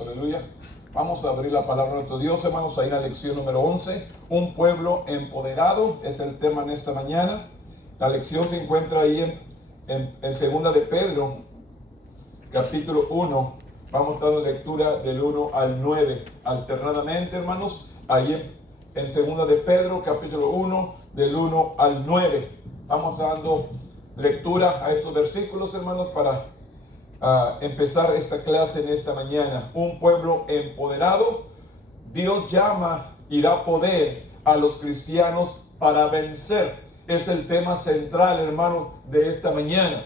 Aleluya. Vamos a abrir la palabra de nuestro Dios, hermanos, ahí en la lección número 11. Un pueblo empoderado es el tema en esta mañana. La lección se encuentra ahí en segunda de Pedro, capítulo 1. Vamos a estar en lectura del 1 al 9 alternadamente, hermanos. Ahí en segunda de Pedro, capítulo 1, del 1 al 9. Vamos dando lectura a estos versículos, hermanos, para empezar esta clase en esta mañana. Un pueblo empoderado. Dios llama y da poder a los cristianos para vencer. Es el tema central, hermano, de esta mañana.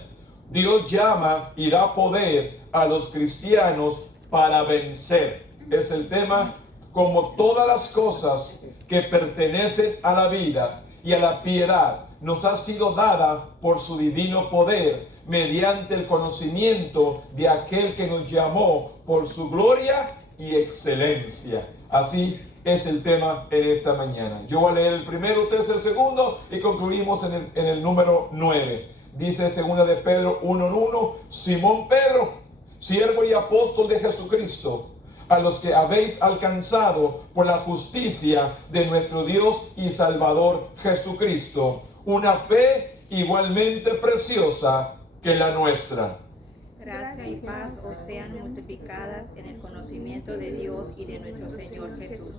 Dios llama y da poder a los cristianos para vencer. Es el tema, como todas las cosas que pertenecen a la vida y a la piedad, nos ha sido dada por su divino poder, mediante el conocimiento de aquel que nos llamó por su gloria y excelencia. Así es el tema en esta mañana. Yo voy a leer el primero, usted el segundo y concluimos en el número 9. Dice segunda de Pedro 1:1, Simón Pedro, siervo y apóstol de Jesucristo, a los que habéis alcanzado por la justicia de nuestro Dios y Salvador Jesucristo, una fe igualmente preciosa que la nuestra. Gracia y paz os sean multiplicadas en el conocimiento de Dios y de nuestro Señor Jesús.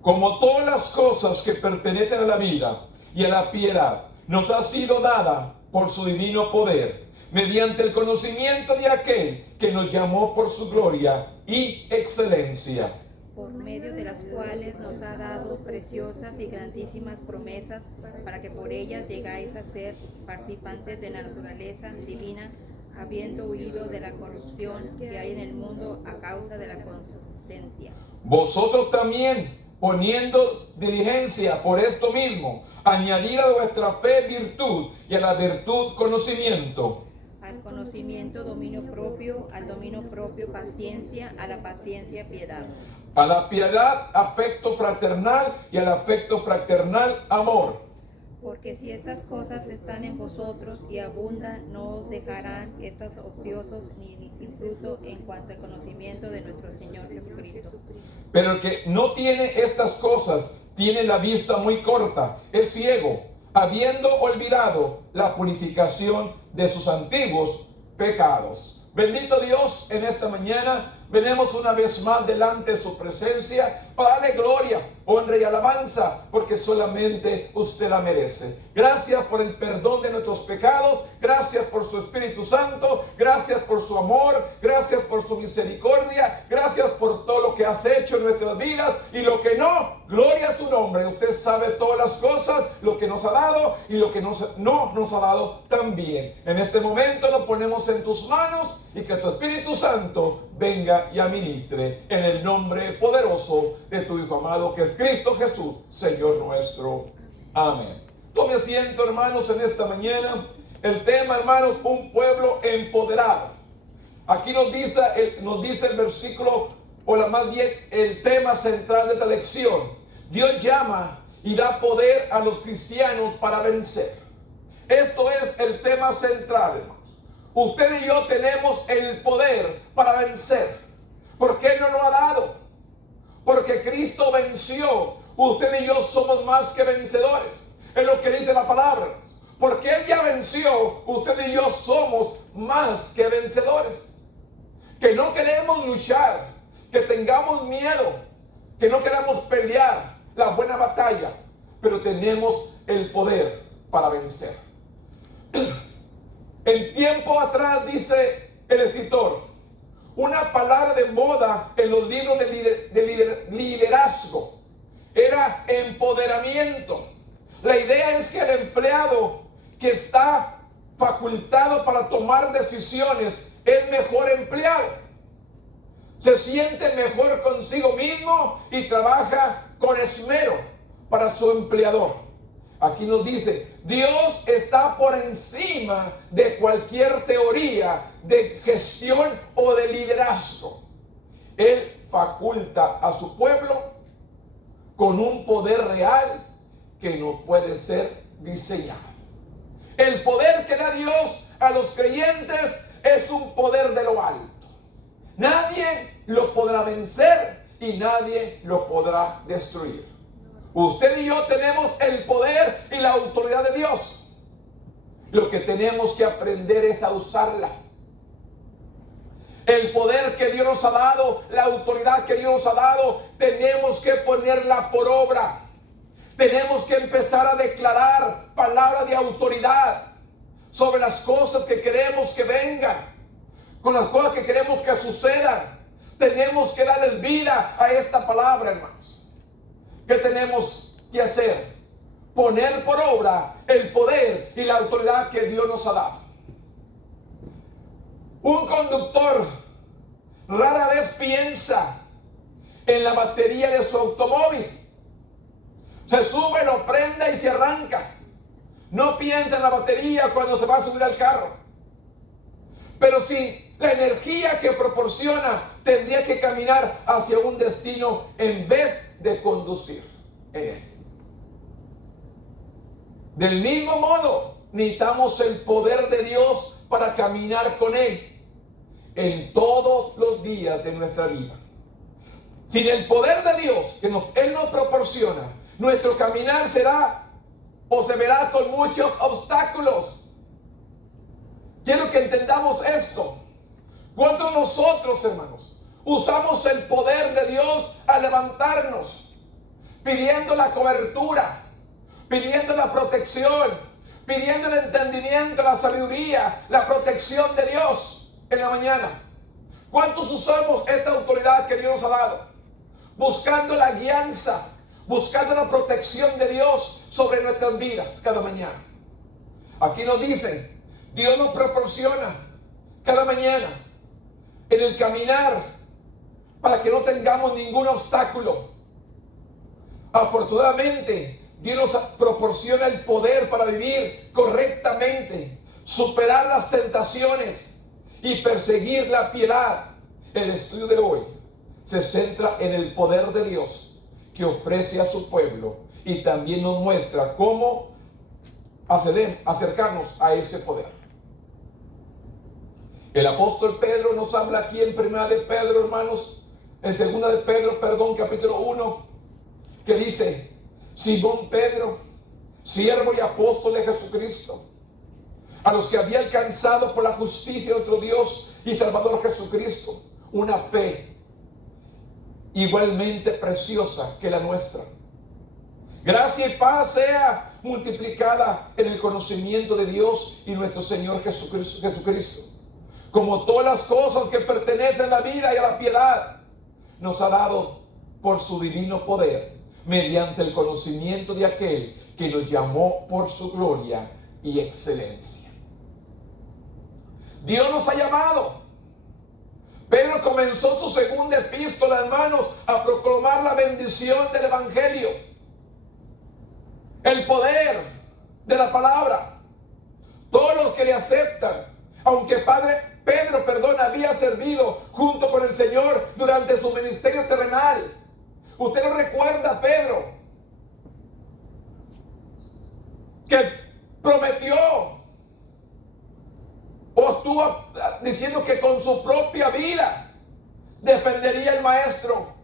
Como todas las cosas que pertenecen a la vida y a la piedad, nos ha sido dada por su divino poder, mediante el conocimiento de aquel que nos llamó por su gloria y excelencia, por medio de las cuales nos ha dado preciosas y grandísimas promesas, para que por ellas llegáis a ser participantes de la naturaleza divina, habiendo huido de la corrupción que hay en el mundo a causa de la concupiscencia. Vosotros también, poniendo diligencia por esto mismo, añadir a vuestra fe virtud, y a la virtud conocimiento, al conocimiento dominio propio, al dominio propio paciencia, a la paciencia piedad, a la piedad afecto fraternal, y al afecto fraternal amor. Porque si estas cosas están en vosotros y abundan, no os dejarán estas ociosos, ni incluso en cuanto al conocimiento de nuestro Señor Jesucristo. Pero el que no tiene estas cosas tiene la vista muy corta, es ciego, habiendo olvidado la purificación de sus antiguos pecados. Bendito Dios, en esta mañana venimos una vez más delante de su presencia para darle gloria, honra y alabanza, porque solamente usted la merece. Gracias por el perdón de nuestros pecados, gracias por su Espíritu Santo, gracias por su amor, gracias por su misericordia, gracias por todo lo que has hecho en nuestras vidas y lo que no, gloria a tu nombre. Usted sabe todas las cosas, lo que nos ha dado y lo que no nos ha dado también. En este momento lo ponemos en tus manos y que tu Espíritu Santo venga y administre en el nombre poderoso de tu Hijo amado, que es Cristo Jesús, Señor nuestro. Amén. Tome asiento, hermanos, en esta mañana. El tema, hermanos, un pueblo empoderado. Aquí nos dice el versículo, o más bien el tema central de esta lección. Dios llama y da poder a los cristianos para vencer. Esto es el tema central, hermanos. Usted y yo tenemos el poder para vencer. ¿Por qué no lo ha dado? Porque Cristo venció. Usted y yo somos más que vencedores. Es lo que dice la palabra. Porque Él ya venció, usted y yo somos más que vencedores. Que no queremos luchar, que tengamos miedo, que no queramos pelear la buena batalla, pero tenemos el poder para vencer. En tiempo atrás, dice el escritor, una palabra de moda en los libros de liderazgo era empoderamiento. La idea es que el empleado que está facultado para tomar decisiones es mejor empleado. Se siente mejor consigo mismo y trabaja con esmero para su empleador. Aquí nos dice, Dios está por encima de cualquier teoría de gestión o de liderazgo. Él faculta a su pueblo con un poder real que no puede ser diseñado. El poder que da Dios a los creyentes es un poder de lo alto. Nadie lo podrá vencer y nadie lo podrá destruir. Usted y yo tenemos el poder y la autoridad de Dios. Lo que tenemos que aprender es a usarla. El poder que Dios nos ha dado, la autoridad que Dios nos ha dado, tenemos que ponerla por obra. Tenemos que empezar a declarar palabras de autoridad sobre las cosas que queremos que vengan, con las cosas que queremos que sucedan. Tenemos que darles vida a esta palabra, hermanos. ¿Qué tenemos que hacer? Poner por obra el poder y la autoridad que Dios nos ha dado. Un conductor rara vez piensa en la batería de su automóvil. Se sube, lo prende y se arranca. No piensa en la batería cuando se va a subir al carro. Pero sin la energía que proporciona, tendría que caminar hacia un destino en vez de conducir en él. Del mismo modo, necesitamos el poder de Dios para caminar con Él en todos los días de nuestra vida. Sin el poder de Dios que Él nos proporciona, nuestro caminar será o se verá con muchos obstáculos. Quiero que entendamos esto. Cuando nosotros, hermanos, usamos el poder de Dios a levantarnos, pidiendo la cobertura, pidiendo la protección, pidiendo el entendimiento, la sabiduría, la protección de Dios en la mañana. ¿Cuántos usamos esta autoridad que Dios nos ha dado? Buscando la guianza, buscando la protección de Dios sobre nuestras vidas cada mañana. Aquí nos dicen, Dios nos proporciona cada mañana en el caminar para que no tengamos ningún obstáculo. Afortunadamente, Dios nos proporciona el poder para vivir correctamente, superar las tentaciones y perseguir la piedad. El estudio de hoy se centra en el poder de Dios que ofrece a su pueblo y también nos muestra cómo acercarnos a ese poder. El apóstol Pedro nos habla aquí en Primera de Pedro, hermanos, en Segunda de Pedro, capítulo 1, que dice: Simón Pedro, siervo y apóstol de Jesucristo, a los que había alcanzado por la justicia de nuestro Dios y Salvador Jesucristo una fe igualmente preciosa que la nuestra. Gracia y paz sea multiplicada en el conocimiento de Dios y nuestro Señor Jesucristo. Como todas las cosas que pertenecen a la vida y a la piedad, nos ha dado por su divino poder, mediante el conocimiento de aquel que nos llamó por su gloria y excelencia. Dios nos ha llamado. Pedro comenzó su segunda epístola, hermanos, a proclamar la bendición del Evangelio, el poder de la palabra. Todos los que le aceptan, aunque Pedro había servido junto con el Señor durante su ministerio terrenal. Usted no recuerda, Pedro, que prometió o estuvo diciendo que con su propia vida defendería al Maestro.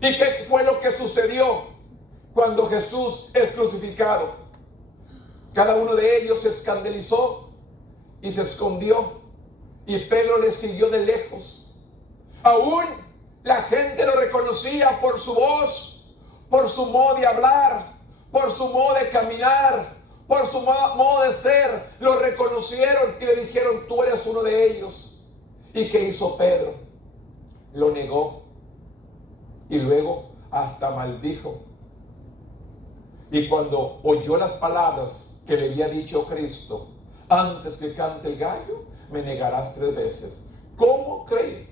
¿Y qué fue lo que sucedió cuando Jesús es crucificado? Cada uno de ellos se escandalizó y se escondió, y Pedro le siguió de lejos. Aún la gente lo reconocía por su voz, por su modo de hablar, por su modo de caminar, por su modo de ser. Lo reconocieron y le dijeron: tú eres uno de ellos. ¿Y qué hizo Pedro? Lo negó y luego hasta maldijo. Y cuando oyó las palabras que le había dicho Cristo: antes que cante el gallo, me negarás 3 veces. ¿Cómo cree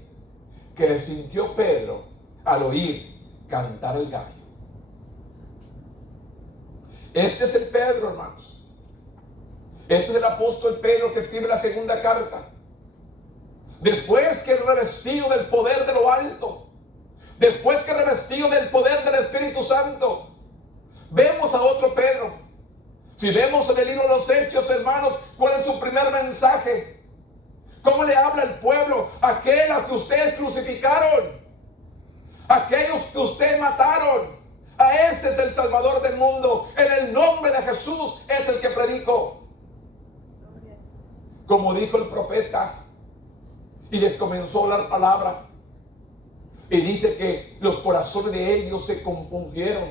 que sintió Pedro al oír cantar el gallo? Este es el Pedro, hermanos. Este es el apóstol Pedro que escribe la segunda carta. Después que es revestido del poder de lo alto, después que es revestido del poder del Espíritu Santo, vemos a otro Pedro. Si vemos en el libro de los Hechos, hermanos, ¿cuál es su primer mensaje? ¿Cómo le habla el pueblo? Aquel a que ustedes crucificaron, aquellos que ustedes mataron. A ese es el Salvador del mundo. En el nombre de Jesús es el que predico. Como dijo el profeta, y les comenzó a hablar palabra. Y dice que los corazones de ellos se compungieron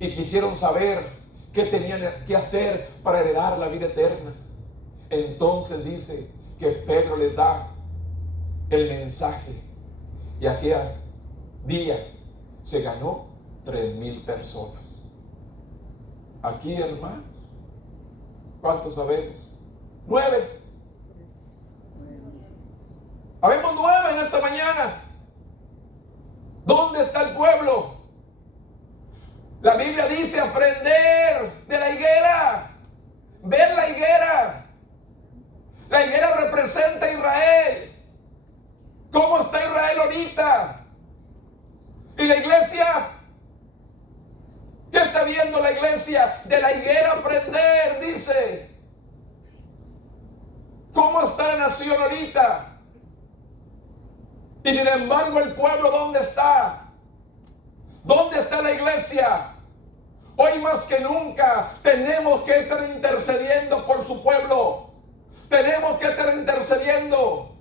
y quisieron saber qué tenían que hacer para heredar la vida eterna. Entonces dice que Pedro les da el mensaje. Y aquel día se ganó 3,000 personas. Aquí, hermanos, ¿cuántos sabemos? 9. Habemos 9 en esta mañana. ¿Dónde está el pueblo? La Biblia dice aprender de la higuera, ver la higuera. La higuera representa a Israel. ¿Cómo está Israel ahorita? ¿Y la iglesia? ¿Qué está viendo la iglesia? De la higuera aprender, dice. ¿Cómo está la nación ahorita? Y sin embargo el pueblo, ¿dónde está? ¿Dónde está la iglesia? Hoy más que nunca tenemos que estar intercediendo por su pueblo. Tenemos que estar intercediendo.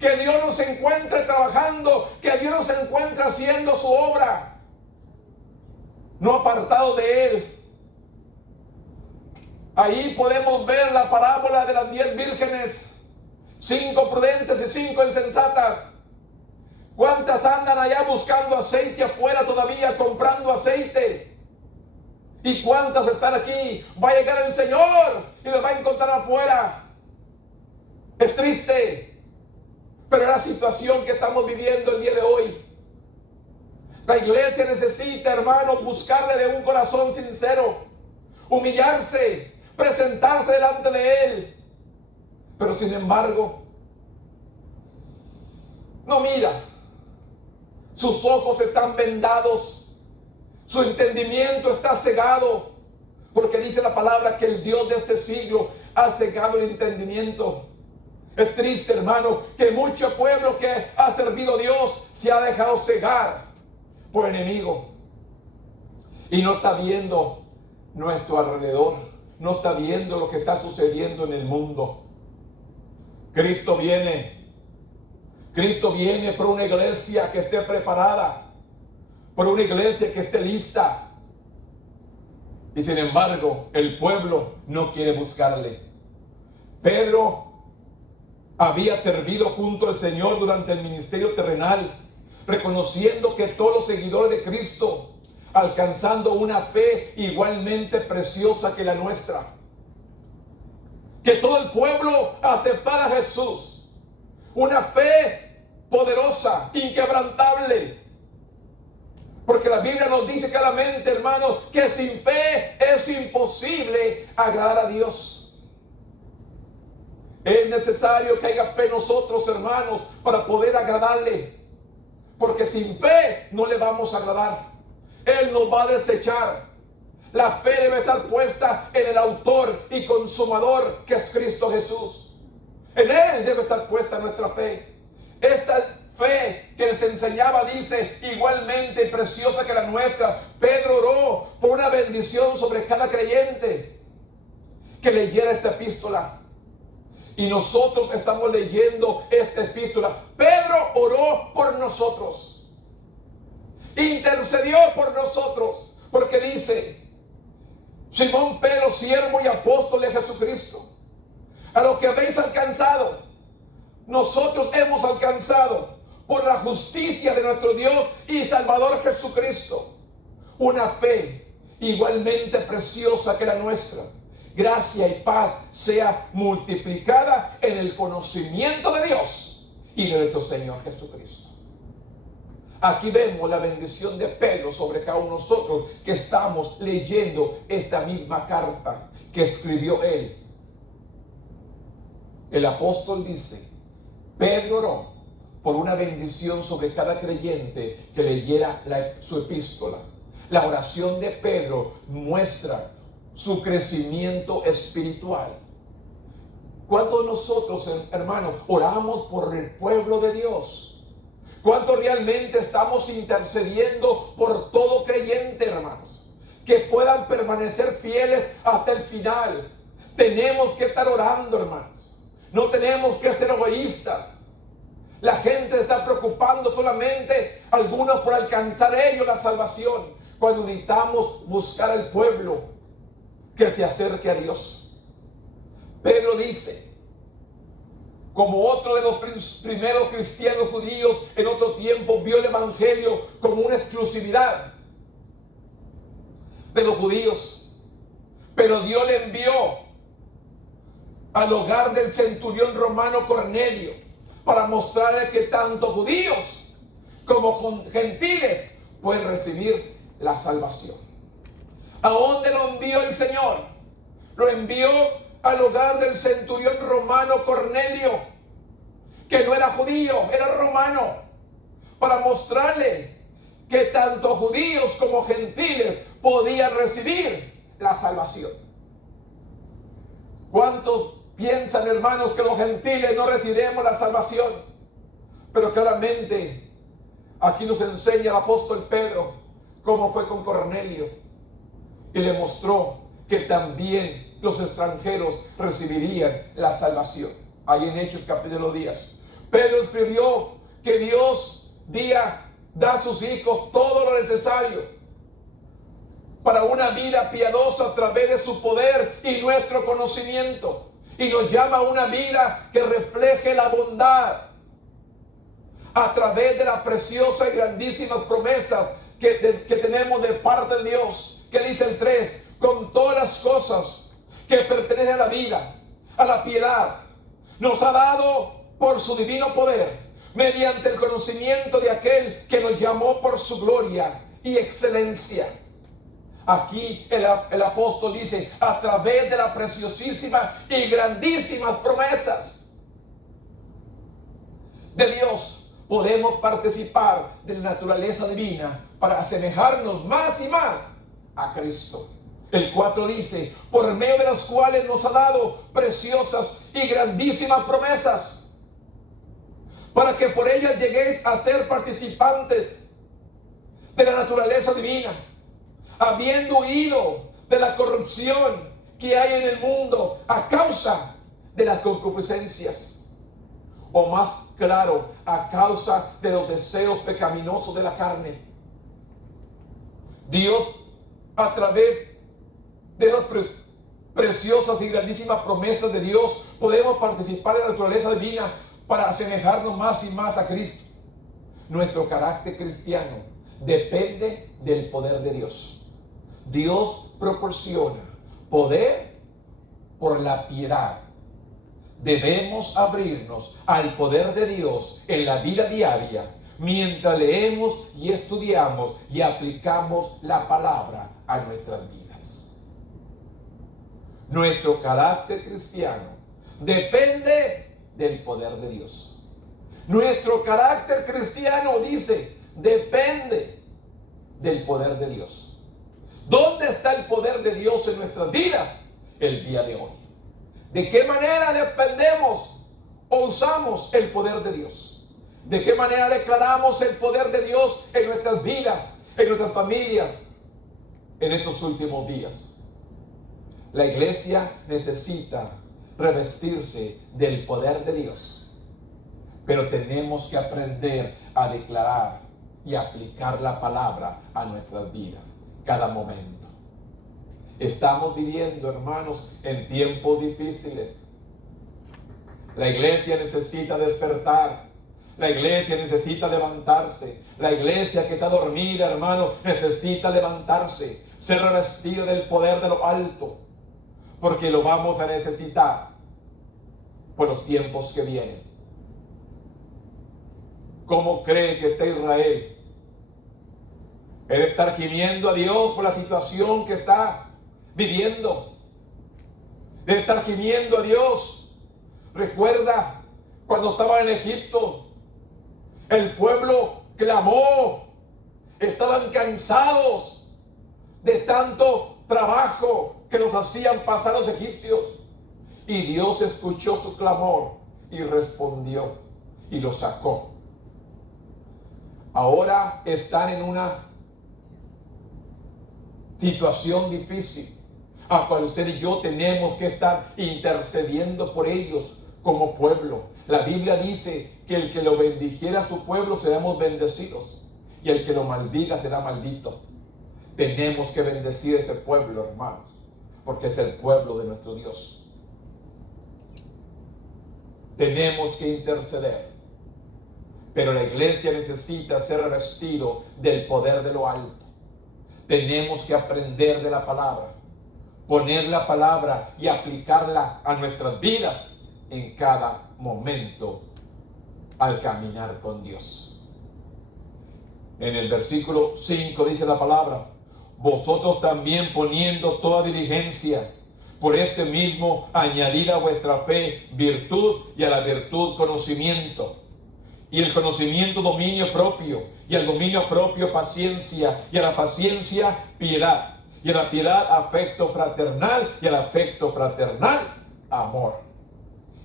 Que Dios nos encuentre trabajando, que Dios nos encuentre haciendo su obra. No apartado de Él. Ahí podemos ver la parábola de las 10 vírgenes. 5 prudentes y 5 insensatas. ¿Cuántas andan allá buscando aceite afuera todavía, comprando aceite? ¿Y cuántas están aquí? Va a llegar el Señor y los va a encontrar afuera. Es triste, pero es la situación que estamos viviendo el día de hoy. La iglesia necesita, hermanos, buscarle de un corazón sincero, humillarse, presentarse delante de Él. Pero sin embargo, no mira. Sus ojos están vendados. Su entendimiento está cegado. Porque dice la palabra que el Dios de este siglo ha cegado el entendimiento. Es triste, hermano, que mucho pueblo que ha servido a Dios se ha dejado cegar por enemigo. Y no está viendo nuestro alrededor. No está viendo lo que está sucediendo en el mundo. Cristo viene. Cristo viene por una iglesia que esté preparada, por una iglesia que esté lista. Y sin embargo, el pueblo no quiere buscarle. Pedro había servido junto al Señor durante el ministerio terrenal, reconociendo que todos los seguidores de Cristo, alcanzando una fe igualmente preciosa que la nuestra. Que todo el pueblo aceptara a Jesús. Una fe poderosa, inquebrantable. Porque la Biblia nos dice claramente, hermanos, que sin fe es imposible agradar a Dios. Es necesario que haya fe en nosotros, hermanos, para poder agradarle. Porque sin fe no le vamos a agradar. Él nos va a desechar. La fe debe estar puesta en el autor y consumador, que es Cristo Jesús. En Él debe estar puesta nuestra fe. Esta fe que les enseñaba, dice, igualmente preciosa que la nuestra. Pedro oró por una bendición sobre cada creyente que leyera esta epístola. Y nosotros estamos leyendo esta epístola. Pedro oró por nosotros. Intercedió por nosotros. Porque dice, Simón Pedro, siervo y apóstol de Jesucristo, a lo que habéis alcanzado, nosotros hemos alcanzado por la justicia de nuestro Dios y Salvador Jesucristo, una fe igualmente preciosa que la nuestra. Gracia y paz sea multiplicada en el conocimiento de Dios y de nuestro Señor Jesucristo. Aquí vemos la bendición de Pedro sobre cada uno de nosotros que estamos leyendo esta misma carta que escribió él. El apóstol dice, Pedro oró por una bendición sobre cada creyente que leyera su epístola. La oración de Pedro muestra su crecimiento espiritual. ¿Cuántos de nosotros, hermanos, oramos por el pueblo de Dios? ¿Cuántos realmente estamos intercediendo por todo creyente, hermanos? Que puedan permanecer fieles hasta el final. Tenemos que estar orando, hermanos. No tenemos que ser egoístas. La gente está preocupando solamente, algunos por alcanzar ellos la salvación, cuando necesitamos buscar al pueblo que se acerque a Dios. Pedro dice, como otro de los primeros cristianos judíos en otro tiempo, vio el evangelio como una exclusividad de los judíos, pero Dios le envió al hogar del centurión romano Cornelio para mostrarle que tanto judíos como gentiles pueden recibir la salvación. ¿A dónde lo envió el Señor? Lo envió al hogar del centurión romano Cornelio, que no era judío, era romano, para mostrarle que tanto judíos como gentiles podían recibir la salvación. ¿Cuántos piensan, hermanos, que los gentiles no recibiremos la salvación? Pero claramente aquí nos enseña el apóstol Pedro cómo fue con Cornelio y le mostró que también los extranjeros recibirían la salvación. Ahí en Hechos capítulo 10, Pedro escribió que Dios da a sus hijos todo lo necesario para una vida piadosa a través de su poder y nuestro conocimiento. Y nos llama a una vida que refleje la bondad a través de las preciosas y grandísimas promesas que tenemos de parte de Dios. Que dice el 3, con todas las cosas que pertenecen a la vida, a la piedad, nos ha dado por su divino poder, mediante el conocimiento de aquel que nos llamó por su gloria y excelencia. Aquí el apóstol dice, a través de las preciosísimas y grandísimas promesas de Dios, podemos participar de la naturaleza divina para asemejarnos más y más a Cristo. El 4 dice, por medio de las cuales nos ha dado preciosas y grandísimas promesas, para que por ellas lleguéis a ser participantes de la naturaleza divina, habiendo huido de la corrupción que hay en el mundo a causa de las concupiscencias, o más claro, a causa de los deseos pecaminosos de la carne. Dios, a través de las preciosas y grandísimas promesas de Dios, podemos participar de la naturaleza divina para asemejarnos más y más a Cristo. Nuestro carácter cristiano depende del poder de Dios. Dios proporciona poder por la piedad. Debemos abrirnos al poder de Dios en la vida diaria mientras leemos y estudiamos y aplicamos la palabra a nuestras vidas. Nuestro carácter cristiano depende del poder de Dios. Nuestro carácter cristiano, dice, depende del poder de Dios. ¿Dónde está el poder de Dios en nuestras vidas el día de hoy? ¿De qué manera dependemos o usamos el poder de Dios? ¿De qué manera declaramos el poder de Dios en nuestras vidas, en nuestras familias, en estos últimos días? La iglesia necesita revestirse del poder de Dios, pero tenemos que aprender a declarar y aplicar la palabra a nuestras vidas cada momento. Estamos viviendo, hermanos, en tiempos difíciles. La iglesia necesita despertar. La iglesia necesita levantarse. La iglesia que está dormida, hermano, necesita levantarse, ser revestida del poder de lo alto, porque lo vamos a necesitar por los tiempos que vienen. ¿Cómo cree que está Israel? Debe estar gimiendo a Dios por la situación que está viviendo. Debe estar gimiendo a Dios. Recuerda cuando estaba en Egipto, el pueblo clamó. Estaban cansados de tanto trabajo que nos hacían pasar los egipcios. Y Dios escuchó su clamor y respondió y lo sacó. Ahora están en una situación difícil, a cual usted y yo tenemos que estar intercediendo por ellos como pueblo. La Biblia dice que el que lo bendijera a su pueblo seremos bendecidos, y el que lo maldiga será maldito. Tenemos que bendecir a ese pueblo, hermanos, porque es el pueblo de nuestro Dios. Tenemos que interceder, pero la iglesia necesita ser revestido del poder de lo alto. Tenemos que aprender de la palabra, poner la palabra y aplicarla a nuestras vidas en cada momento al caminar con Dios. En el versículo 5 dice la palabra: vosotros también, poniendo toda diligencia, por este mismo añadid a vuestra fe virtud, y a la virtud conocimiento, y el conocimiento dominio propio, y al dominio propio paciencia, y a la paciencia piedad, y a la piedad afecto fraternal, y al afecto fraternal amor.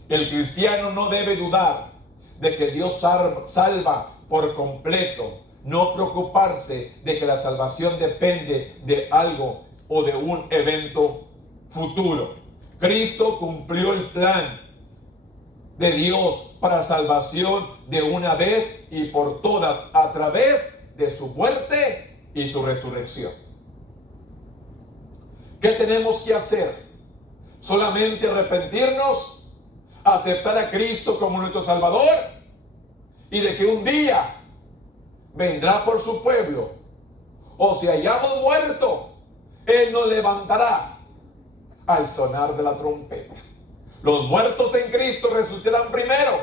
El cristiano no debe dudar de que Dios salva por completo, no preocuparse de que la salvación depende de algo o de un evento futuro. Cristo cumplió el plan de Dios para salvación de una vez y por todas a través de su muerte y su resurrección. ¿Qué tenemos que hacer? Solamente arrepentirnos, aceptar a Cristo como nuestro Salvador, y de que un día vendrá por su pueblo, o si hayamos muerto, Él nos levantará al sonar de la trompeta. Los muertos en Cristo resucitarán primero,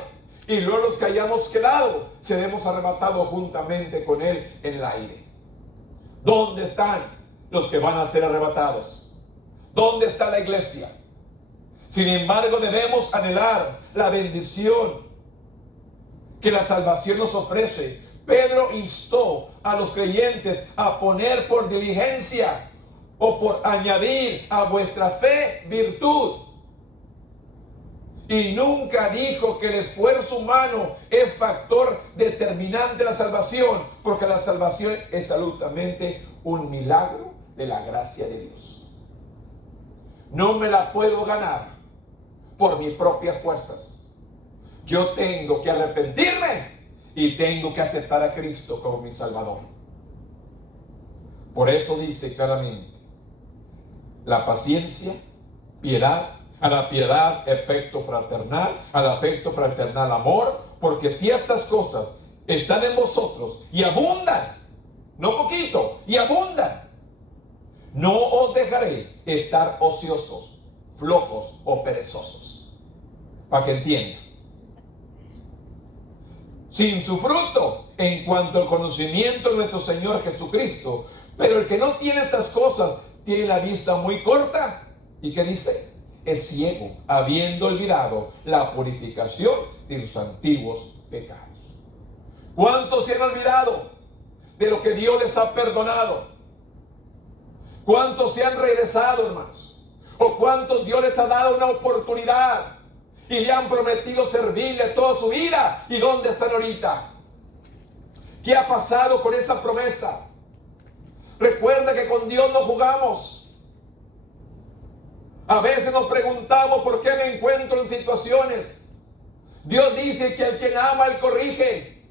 y luego los que hayamos quedado seremos arrebatados juntamente con Él en el aire. ¿Dónde están los que van a ser arrebatados? ¿Dónde está la iglesia? Sin embargo, debemos anhelar la bendición que la salvación nos ofrece. Pedro instó a los creyentes a poner por diligencia o por añadir a vuestra fe virtud. Y nunca dijo que el esfuerzo humano es factor determinante de la salvación, porque la salvación es absolutamente un milagro de la gracia de Dios. No me la puedo ganar por mis propias fuerzas. Yo tengo que arrepentirme y tengo que aceptar a Cristo como mi Salvador. Por eso dice claramente: la paciencia, piedad, a la piedad afecto fraternal, al afecto fraternal amor, porque si estas cosas están en vosotros y abundan, no poquito, y abundan, no os dejaré estar ociosos, flojos o perezosos. Para que entiendan. Sin su fruto en cuanto al conocimiento de nuestro Señor Jesucristo. Pero el que no tiene estas cosas tiene la vista muy corta. ¿Y qué dice? Es ciego, habiendo olvidado la purificación de sus antiguos pecados. ¿Cuántos se han olvidado de lo que Dios les ha perdonado? ¿Cuántos se han regresado, hermanos? ¿O cuántos Dios les ha dado una oportunidad y le han prometido servirle toda su vida? ¿Y dónde están ahorita? ¿Qué ha pasado con esa promesa? Recuerda que con Dios no jugamos. A veces nos preguntamos por qué me encuentro en situaciones. Dios dice que al quien ama, Él corrige.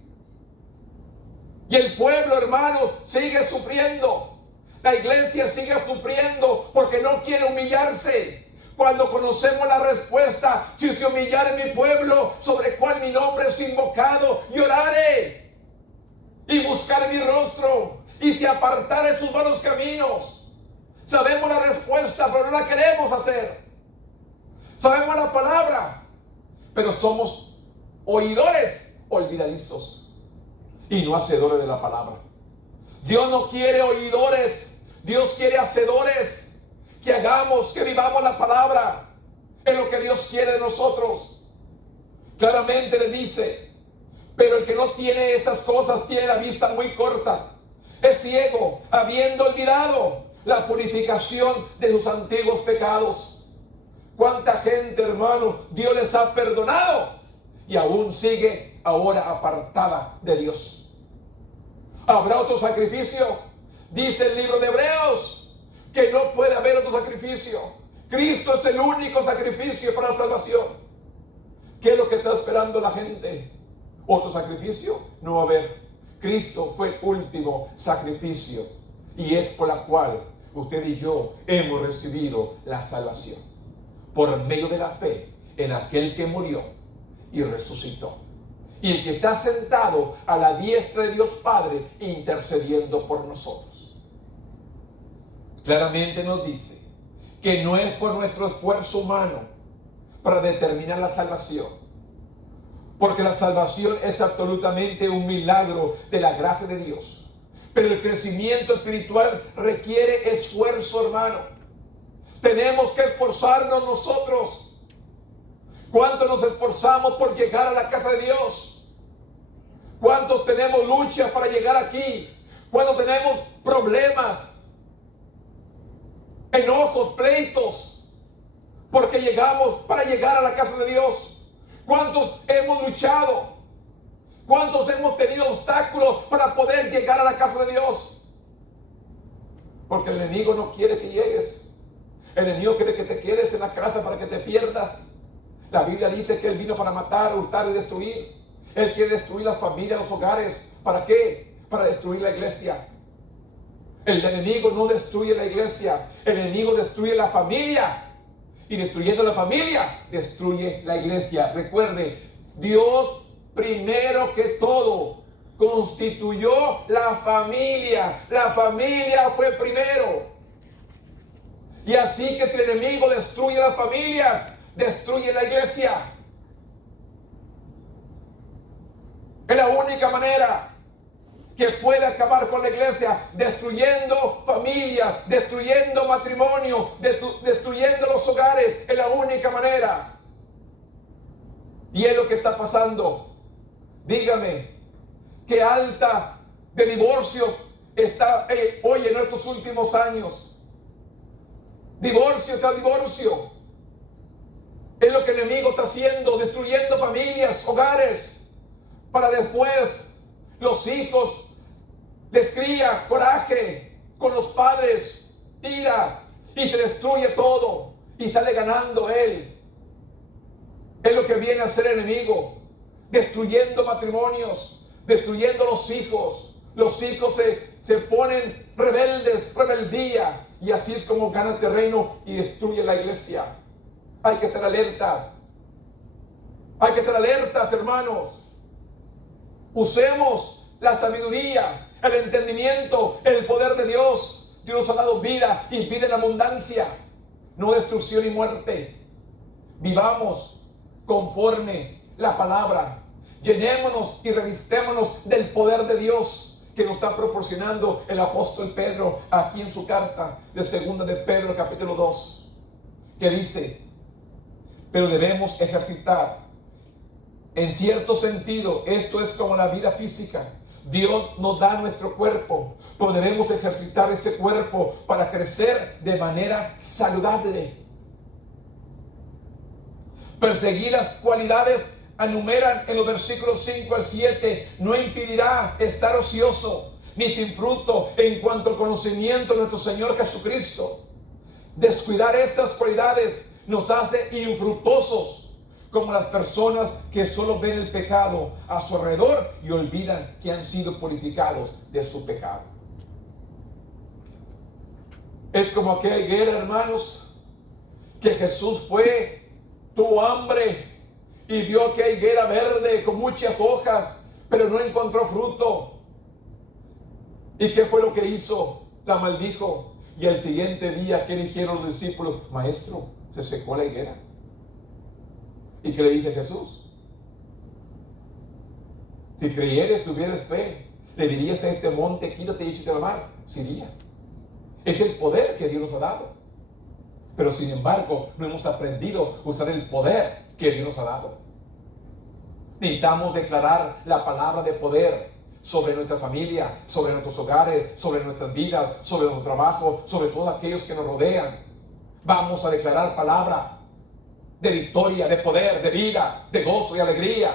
Y el pueblo, hermanos, sigue sufriendo. La iglesia sigue sufriendo porque no quiere humillarse. Cuando conocemos la respuesta: si se humillare mi pueblo, sobre cual mi nombre es invocado, lloraré y buscaré mi rostro, y se apartaré sus malos caminos. Sabemos la respuesta, pero no la queremos hacer. Sabemos la palabra, pero somos oidores olvidadizos y no hacedores de la palabra. Dios no quiere oidores, Dios quiere hacedores. Que hagamos, que vivamos la palabra en lo que Dios quiere de nosotros. Claramente le dice: pero el que no tiene estas cosas tiene la vista muy corta, es ciego, habiendo olvidado la purificación de sus antiguos pecados. ¿Cuánta gente, hermano, Dios les ha perdonado y aún sigue ahora apartada de Dios? ¿Habrá otro sacrificio? Dice el libro de Hebreos que no puede haber otro sacrificio. Cristo es el único sacrificio para la salvación. ¿Qué es lo que está esperando la gente? ¿Otro sacrificio? No va a haber. Cristo fue el último sacrificio y es por la cual usted y yo hemos recibido la salvación. Por medio de la fe en aquel que murió y resucitó. Y el que está sentado a la diestra de Dios Padre intercediendo por nosotros. Claramente nos dice que no es por nuestro esfuerzo humano para determinar la salvación. Porque la salvación es absolutamente un milagro de la gracia de Dios. Pero el crecimiento espiritual requiere esfuerzo, hermano. Tenemos que esforzarnos nosotros. ¿Cuánto nos esforzamos por llegar a la casa de Dios? ¿Cuántos tenemos luchas para llegar aquí? ¿Cuántos tenemos problemas, enojos, pleitos, porque llegamos para llegar a la casa de Dios? ¿Cuántos hemos luchado? ¿Cuántos hemos tenido obstáculos para poder llegar a la casa de Dios? Porque el enemigo no quiere que llegues. El enemigo quiere que te quedes en la casa para que te pierdas. La Biblia dice que Él vino para matar, hurtar y destruir. Él quiere destruir las familias, los hogares. ¿Para qué? Para destruir la iglesia. El enemigo no destruye la iglesia. El enemigo destruye la familia. Y destruyendo la familia, destruye la iglesia. Recuerde, Dios primero que todo constituyó la familia. La familia fue primero. Y así que si el enemigo destruye las familias, destruye la iglesia. Es la única manera que puede acabar con la iglesia, destruyendo familias, destruyendo matrimonio, destruyendo los hogares. Es la única manera. Y es lo que está pasando. Dígame, ¿qué alta de divorcios está hoy en estos últimos años? Divorcio tras divorcio. Es lo que el enemigo está haciendo, destruyendo familias, hogares, para después los hijos les cría coraje con los padres, ira, y se destruye todo y sale ganando él. Es lo que viene a hacer el enemigo, destruyendo matrimonios, destruyendo los hijos. Los hijos se ponen rebeldes, rebeldía. Y así es como gana terreno y destruye la iglesia. Hay que estar alertas. Hay que estar alertas, hermanos. Usemos la sabiduría, el entendimiento, el poder de Dios. Dios nos ha dado vida y vida en abundancia, no destrucción y muerte. Vivamos conforme la palabra. Llenémonos y revistémonos del poder de Dios que nos está proporcionando el apóstol Pedro aquí en su carta de segunda de Pedro capítulo 2, que dice: pero debemos ejercitar en cierto sentido, esto es como la vida física. Dios nos da nuestro cuerpo, pero debemos ejercitar ese cuerpo para crecer de manera saludable. Perseguir las cualidades enumeran en los versículos 5 al 7, no impedirá estar ocioso ni sin fruto en cuanto al conocimiento de nuestro Señor Jesucristo. Descuidar estas cualidades nos hace infructuosos, como las personas que solo ven el pecado a su alrededor y olvidan que han sido purificados de su pecado. Es como aquella higuera, hermanos, que Jesús fue, tuvo hambre y vio que higuera verde con muchas hojas, pero no encontró fruto. ¿Y qué fue lo que hizo? La maldijo. Y al siguiente día, ¿qué dijeron los discípulos? Maestro, se secó la higuera. ¿Y qué le dice Jesús? Si creyeres, tuvieres fe, le dirías a este monte, quítate y échate al mar. Se iría. Es el poder que Dios nos ha dado. Pero sin embargo, no hemos aprendido a usar el poder que Dios nos ha dado. Necesitamos declarar la palabra de poder sobre nuestra familia, sobre nuestros hogares, sobre nuestras vidas, sobre nuestro trabajo, sobre todos aquellos que nos rodean. Vamos a declarar palabra. de victoria, de poder, de vida, de gozo y alegría,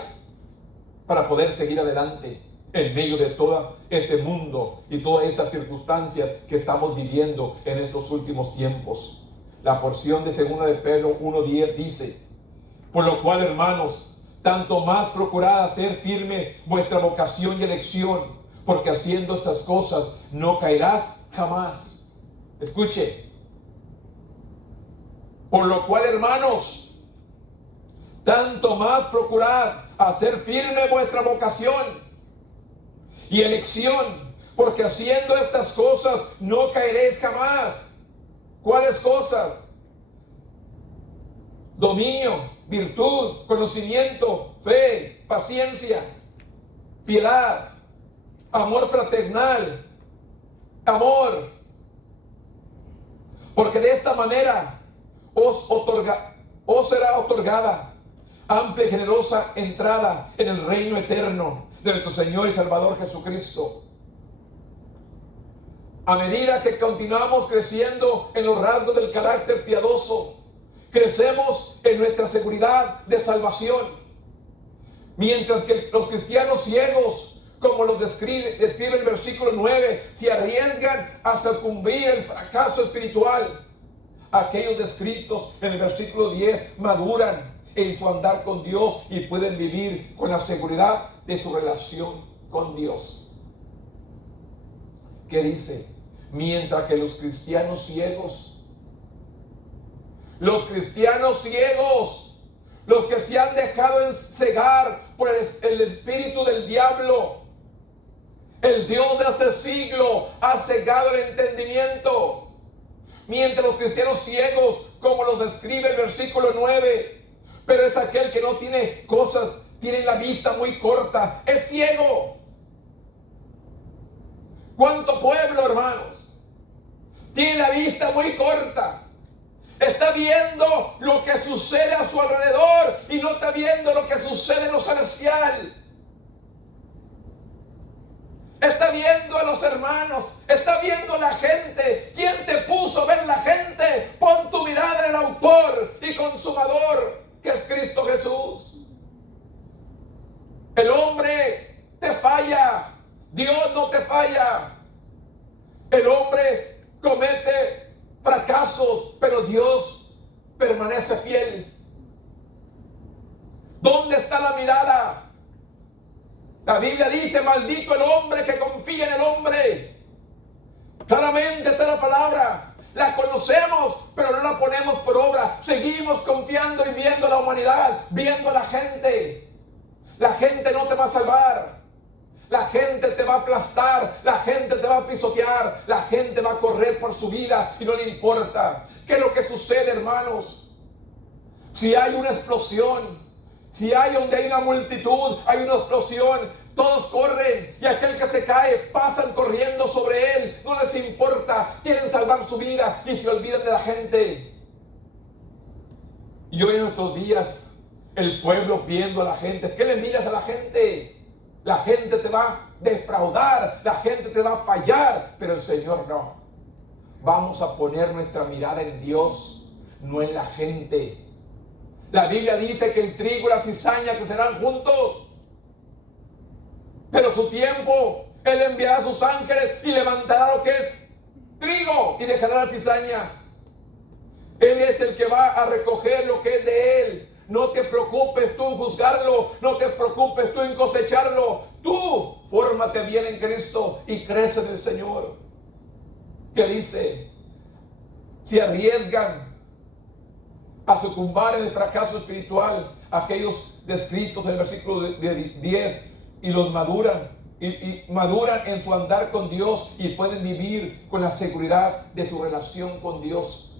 para poder seguir adelante en medio de todo este mundo y todas estas circunstancias que estamos viviendo en estos últimos tiempos. La porción de 2 de Pedro 1:10 dice: por lo cual, hermanos, tanto más procurad hacer firme vuestra vocación y elección, porque haciendo estas cosas no caerás jamás. Escuche. Por lo cual, hermanos, tanto más procurad hacer firme vuestra vocación y elección, porque haciendo estas cosas no caeréis jamás. ¿Cuáles cosas? Dominio, virtud, conocimiento, fe, paciencia, piedad, amor fraternal, amor. Porque de esta manera os será otorgada amplia y generosa entrada en el reino eterno de nuestro Señor y Salvador Jesucristo. A medida que continuamos creciendo en los rasgos del carácter piadoso, crecemos en nuestra seguridad de salvación. Mientras que los cristianos ciegos, como los describe el versículo 9, se arriesgan a sucumbir al fracaso espiritual. Aquellos descritos en el versículo 10 maduran en su andar con Dios y pueden vivir con la seguridad de su relación con Dios. ¿Qué dice? Mientras que los cristianos ciegos, los que se han dejado cegar por el espíritu del diablo, el Dios de este siglo ha cegado el entendimiento. Mientras los cristianos ciegos, como los describe el versículo 9, pero es aquel que no tiene cosas, tiene la vista muy corta, es ciego. ¿Cuánto pueblo, hermanos, tiene la vista muy corta? Está viendo lo que sucede a su alrededor y no está viendo lo que sucede en lo celestial. Está viendo a los hermanos, está viendo a la gente. ¿Quién te puso a ver la gente? Pon tu mirada en el autor y consumador, que es Cristo Jesús. El hombre te falla, Dios no te falla. El hombre comete fracasos, pero Dios permanece fiel. ¿Dónde está la mirada? La Biblia dice: maldito el hombre que confía en el hombre. Claramente está la palabra. La conocemos, pero no la ponemos por obra. Seguimos confiando y viendo a la humanidad, viendo a la gente. La gente no te va a salvar. La gente te va a aplastar, la gente te va a pisotear, la gente va a correr por su vida y no le importa. ¿Qué es lo que sucede, hermanos? Si hay una explosión, si hay donde hay una multitud, hay una explosión, todos corren y aquel que se cae pasan corriendo sobre él, no les importa, quieren salvar su vida y se olvidan de la gente. Y hoy en nuestros días, el pueblo viendo a la gente, ¿qué le miras a la gente? La gente te va a defraudar, la gente te va a fallar, pero el Señor no. Vamos a poner nuestra mirada en Dios, no en la gente. La Biblia dice que el trigo y la cizaña crecerán juntos, pero su tiempo, Él enviará a sus ángeles y levantará lo que es trigo y dejará la cizaña. Él es el que va a recoger lo que es de Él. No te preocupes tú en juzgarlo, no te preocupes tú en cosecharlo. Tú fórmate bien en Cristo y crece en el Señor. ¿Qué dice? Se arriesgan a sucumbar en el fracaso espiritual aquellos descritos en el versículo 10 y los maduran. Y maduran en su andar con Dios y pueden vivir con la seguridad de su relación con Dios.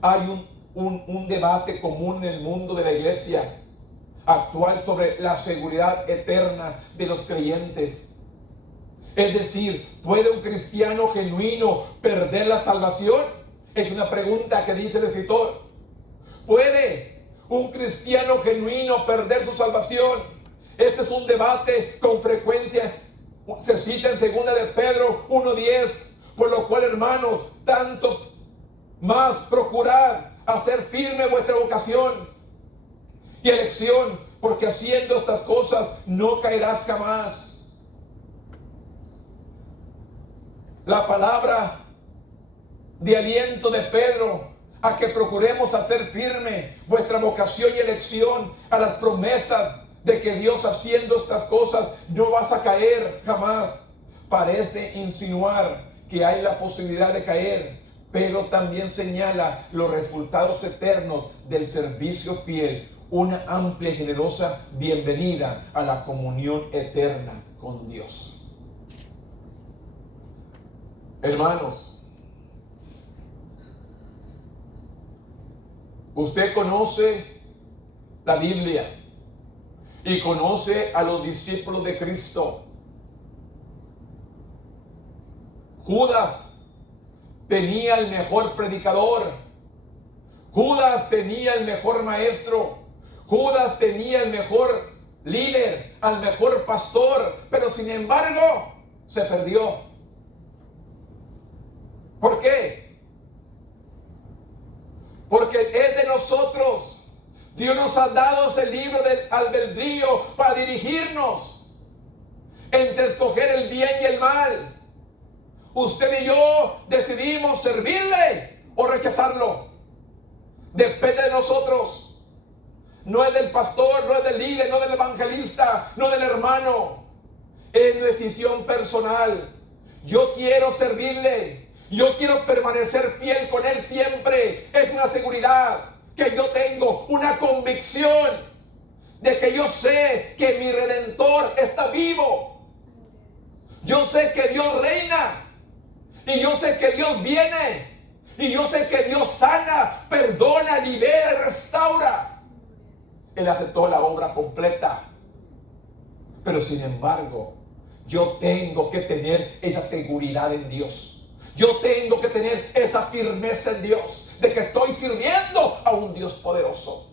Hay un debate común en el mundo de la iglesia actual sobre la seguridad eterna de los creyentes. Es decir, ¿puede un cristiano genuino perder la salvación? Es una pregunta que dice el escritor. ¿Puede un cristiano genuino perder su salvación? Este es un debate con frecuencia. Se cita en 2 de Pedro 1:10. Por lo cual, hermanos, tanto más procurad hacer firme vuestra vocación y elección, porque haciendo estas cosas no caerás jamás. La palabra de aliento de Pedro a que procuremos hacer firme vuestra vocación y elección, a las promesas de que Dios haciendo estas cosas no vas a caer jamás, parece insinuar que hay la posibilidad de caer, pero también señala los resultados eternos del servicio fiel, una amplia y generosa bienvenida a la comunión eterna con Dios. Hermanos, usted conoce la Biblia y conoce a los discípulos de Cristo. Judas tenía el mejor predicador. Judas tenía el mejor maestro. Judas tenía el mejor líder, al mejor pastor, pero sin embargo se perdió. ¿Por qué? Porque es de nosotros. Dios nos ha dado ese libro del albedrío para dirigirnos entre escoger el bien y el mal. Usted y yo decidimos servirle o rechazarlo. Depende de nosotros. No es del pastor, no es del líder, no del evangelista, no del hermano. Es una decisión personal. Yo quiero servirle. Yo quiero permanecer fiel con Él siempre. Es una seguridad que yo tengo, una convicción de que yo sé que mi Redentor está vivo. Yo sé que Dios reina. Y yo sé que Dios viene. Y yo sé que Dios sana, perdona, libera y restaura. Él hace toda la obra completa. Pero sin embargo, yo tengo que tener esa seguridad en Dios. Yo tengo que tener esa firmeza en Dios, de que estoy sirviendo a un Dios poderoso.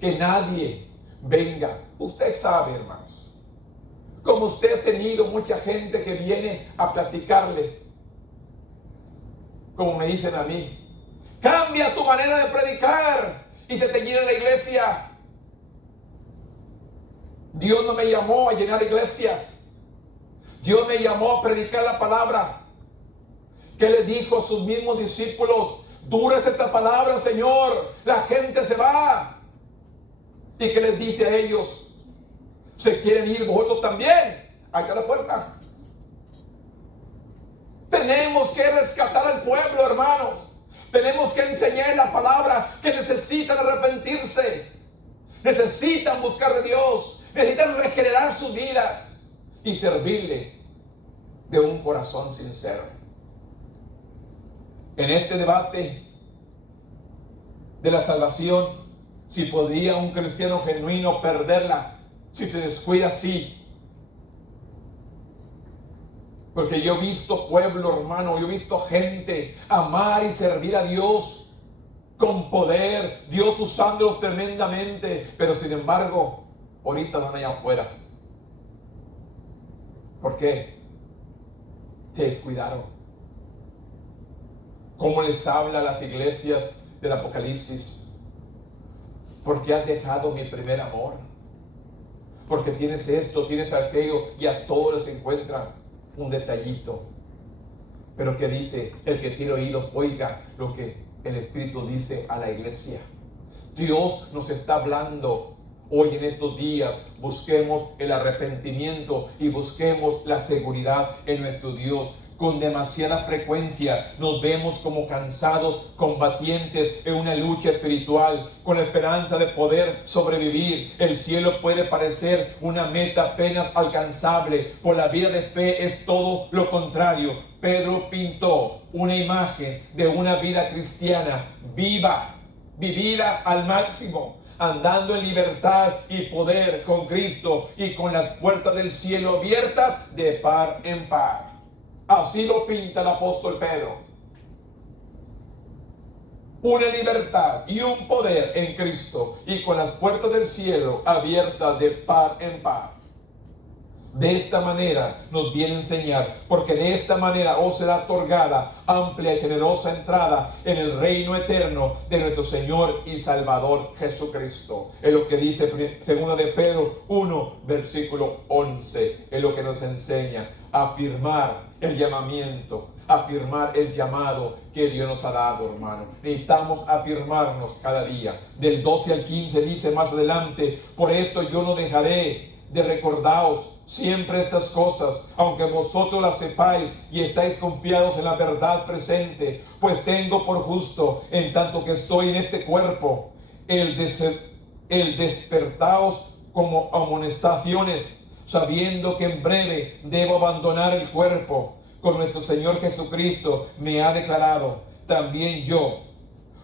Que nadie venga. Usted sabe, hermanos, como usted ha tenido mucha gente que viene a platicarle, como me dicen a mí, cambia tu manera de predicar y se te llena la iglesia. Dios no me llamó a llenar iglesias. Dios me llamó a predicar la palabra. ¿Qué le dijo a sus mismos discípulos? Dura es esta palabra, Señor. La gente se va. ¿Y qué les dice a ellos? ¿Se quieren ir vosotros también? Ahí está la puerta. Tenemos que rescatar al pueblo, hermanos. Tenemos que enseñar la palabra, que necesitan arrepentirse. Necesitan buscar de Dios. Necesitan regenerar sus vidas y servirle de un corazón sincero. En este debate de la salvación, si podía un cristiano genuino perderla, si se descuida así. Porque yo he visto pueblo, hermano, yo he visto gente amar y servir a Dios con poder, Dios usándolos tremendamente, pero sin embargo, ahorita están allá afuera. ¿Por qué? Se descuidaron. ¿Cómo les habla a las iglesias del Apocalipsis? Porque has dejado mi primer amor. Porque tienes esto, tienes aquello, y a todos les encuentra un detallito. Pero ¿qué dice? El que tiene oídos, oiga lo que el Espíritu dice a la iglesia. Dios nos está hablando hoy en estos días. Busquemos el arrepentimiento y busquemos la seguridad en nuestro Dios. Con demasiada frecuencia nos vemos como cansados, combatientes en una lucha espiritual, con la esperanza de poder sobrevivir. El cielo puede parecer una meta apenas alcanzable. Por la vida de fe es todo lo contrario. Pedro pintó una imagen de una vida cristiana viva, vivida al máximo, andando en libertad y poder con Cristo y con las puertas del cielo abiertas de par en par. Así lo pinta el apóstol Pedro. Una libertad y un poder en Cristo y con las puertas del cielo abiertas de par en par. De esta manera nos viene a enseñar, porque de esta manera os será otorgada amplia y generosa entrada en el reino eterno de nuestro Señor y Salvador Jesucristo. Es lo que dice 2 de Pedro 1, versículo 11. Es lo que nos enseña a afirmar el llamamiento, afirmar el llamado que Dios nos ha dado, hermano. Necesitamos afirmarnos cada día. Del 12 al 15 dice más adelante: por esto yo no dejaré de recordaros siempre estas cosas, aunque vosotros las sepáis y estáis confiados en la verdad presente, pues tengo por justo, en tanto que estoy en este cuerpo, el despertaos como amonestaciones, sabiendo que en breve debo abandonar el cuerpo, con nuestro Señor Jesucristo me ha declarado. También yo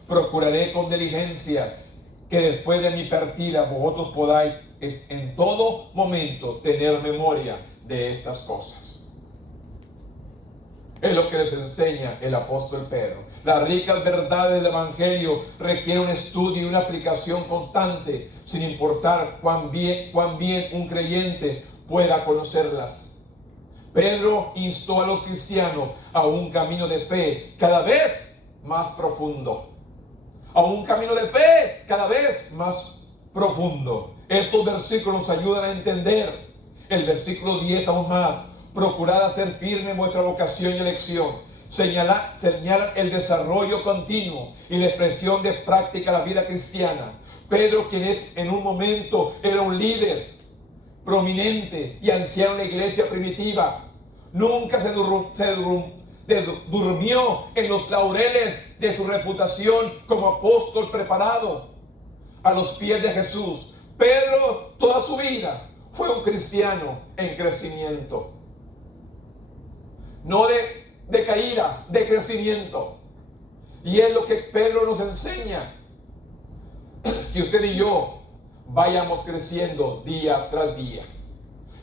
procuraré con diligencia que después de mi partida vosotros podáis en todo momento tener memoria de estas cosas. Es lo que les enseña el apóstol Pedro. Las ricas verdades del Evangelio requieren un estudio y una aplicación constante, sin importar cuán bien un creyente pueda conocerlas. Pedro instó a los cristianos a un camino de fe cada vez más profundo. A un camino de fe cada vez más profundo. Estos versículos nos ayudan a entender. El versículo 10 aún más: procurad hacer firme vuestra vocación y elección. Señalan el desarrollo continuo y la expresión de práctica de la vida cristiana. Pedro, quien en un momento era un líder prominente y anciano en la iglesia primitiva, nunca se durmió en los laureles de su reputación como apóstol preparado a los pies de Jesús. Pedro toda su vida fue un cristiano en crecimiento, no de caída, de crecimiento. Y es lo que Pedro nos enseña, que usted y yo vayamos creciendo día tras día,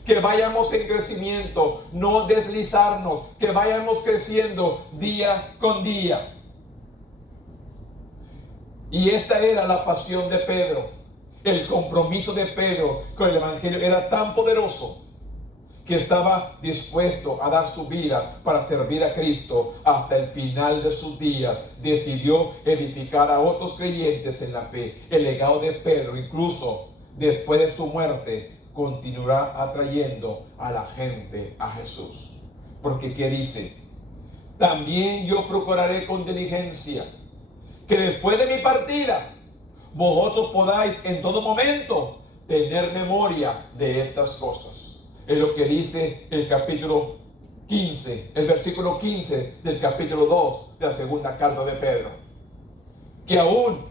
que vayamos en crecimiento, no deslizarnos, que vayamos creciendo día con día. Y esta era la pasión de Pedro. El compromiso de Pedro con el Evangelio era tan poderoso que estaba dispuesto a dar su vida para servir a Cristo hasta el final de sus días. Decidió edificar a otros creyentes en la fe. El legado de Pedro, incluso después de su muerte, continuará atrayendo a la gente a Jesús. Porque ¿qué dice? También yo procuraré con diligencia que después de mi partida vosotros podáis en todo momento tener memoria de estas cosas. Es lo que dice el capítulo 15, el versículo 15 del capítulo 2 de la segunda carta de Pedro. Que aún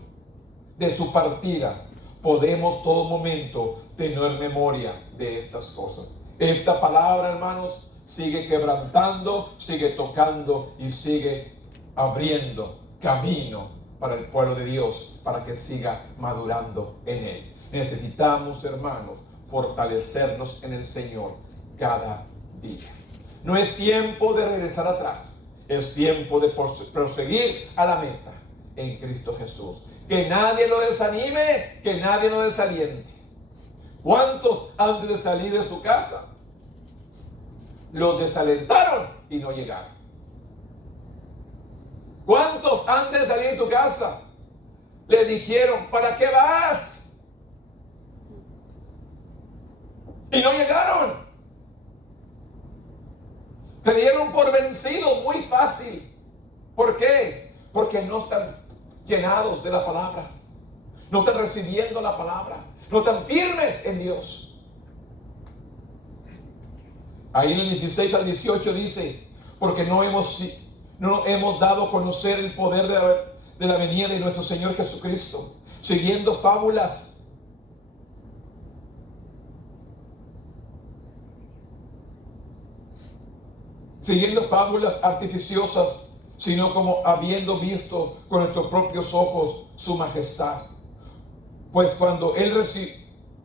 de su partida podemos todo momento tener memoria de estas cosas. Esta palabra, hermanos, sigue quebrantando, sigue tocando y sigue abriendo camino para el pueblo de Dios, para que siga madurando en Él. Necesitamos, hermanos, fortalecernos en el Señor cada día. No es tiempo de regresar atrás, es tiempo de proseguir a la meta en Cristo Jesús. Que nadie lo desanime, que nadie lo desaliente. ¿Cuántos antes de salir de su casa los desalentaron y no llegaron? ¿Cuántos antes de salir de tu casa le dijeron, ¿para qué vas? Y no llegaron. Se dieron por vencidos muy fácil. ¿Por qué? Porque no están llenados de la palabra. No están recibiendo la palabra. No están firmes en Dios. Ahí en el 16 al 18 dice, porque no hemos dado a conocer el poder de la venida de nuestro Señor Jesucristo, siguiendo fábulas artificiosas, sino como habiendo visto con nuestros propios ojos su majestad. Pues cuando Él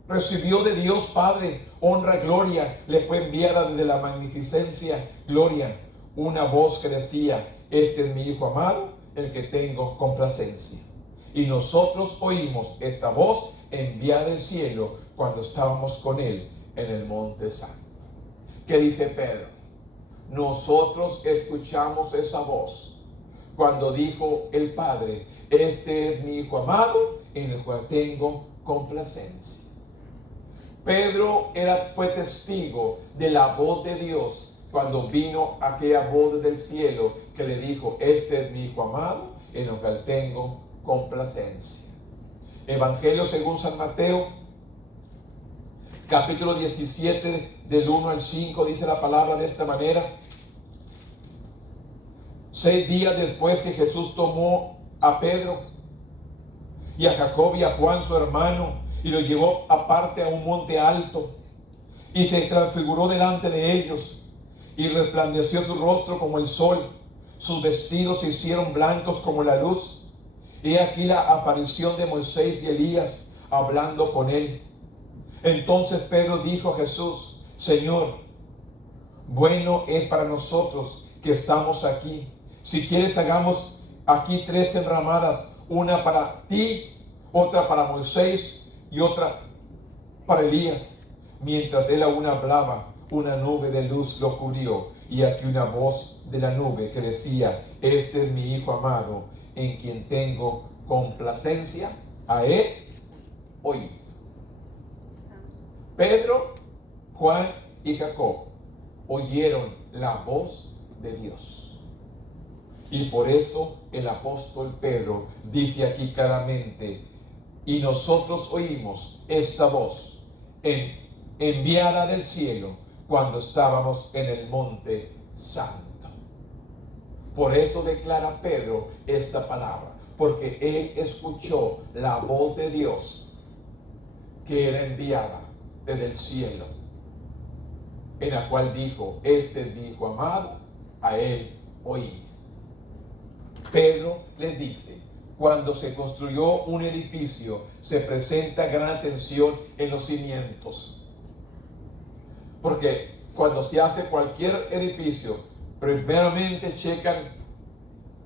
recibió de Dios Padre honra y gloria, le fue enviada desde la magnificencia gloria una voz que decía, este es mi Hijo amado, el que tengo complacencia. Y nosotros oímos esta voz enviada del cielo cuando estábamos con Él en el Monte Santo. ¿Qué dice Pedro? Nosotros escuchamos esa voz cuando dijo el Padre, este es mi Hijo amado en el cual tengo complacencia. Pedro fue testigo de la voz de Dios cuando vino aquella voz del cielo que le dijo, este es mi Hijo amado en el cual tengo complacencia. Evangelio según San Mateo, capítulo 17, del 1 al 5, dice la palabra de esta manera. 6 días después que Jesús tomó a Pedro y a Jacob y a Juan su hermano y lo llevó aparte a un monte alto y se transfiguró delante de ellos y resplandeció su rostro como el sol, sus vestidos se hicieron blancos como la luz. Y aquí la aparición de Moisés y Elías hablando con él. Entonces Pedro dijo a Jesús, Señor, bueno es para nosotros que estamos aquí. Si quieres hagamos aquí 3 enramadas, una para ti, otra para Moisés y otra para Elías. Mientras él aún hablaba, una nube de luz lo cubrió y aquí una voz de la nube que decía, este es mi Hijo amado en quien tengo complacencia, a él oíd. Pedro, Juan y Jacob oyeron la voz de Dios. Y por eso el apóstol Pedro dice aquí claramente, y nosotros oímos esta voz enviada del cielo cuando estábamos en el monte santo. Por eso declara Pedro esta palabra, porque él escuchó la voz de Dios que era enviada desde el cielo, en la cual dijo, este es mi Hijo amado, a él oíd. Pedro les dice, cuando se construyó un edificio, se presenta gran atención en los cimientos. Porque cuando se hace cualquier edificio, primeramente checan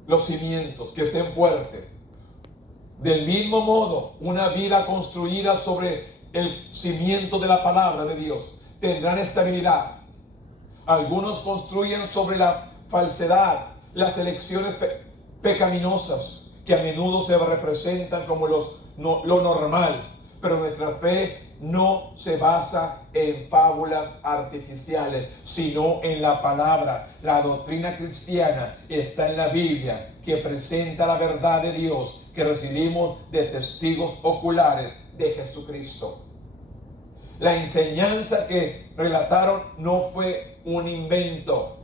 los cimientos, que estén fuertes. Del mismo modo, una vida construida sobre el cimiento de la palabra de Dios tendrán estabilidad. Algunos construyen sobre la falsedad, las elecciones pecaminosas, que a menudo se representan como lo normal, pero nuestra fe no se basa en fábulas artificiales, sino en la palabra. La doctrina cristiana está en la Biblia, que presenta la verdad de Dios que recibimos de testigos oculares de Jesucristo. La enseñanza que relataron no fue un invento.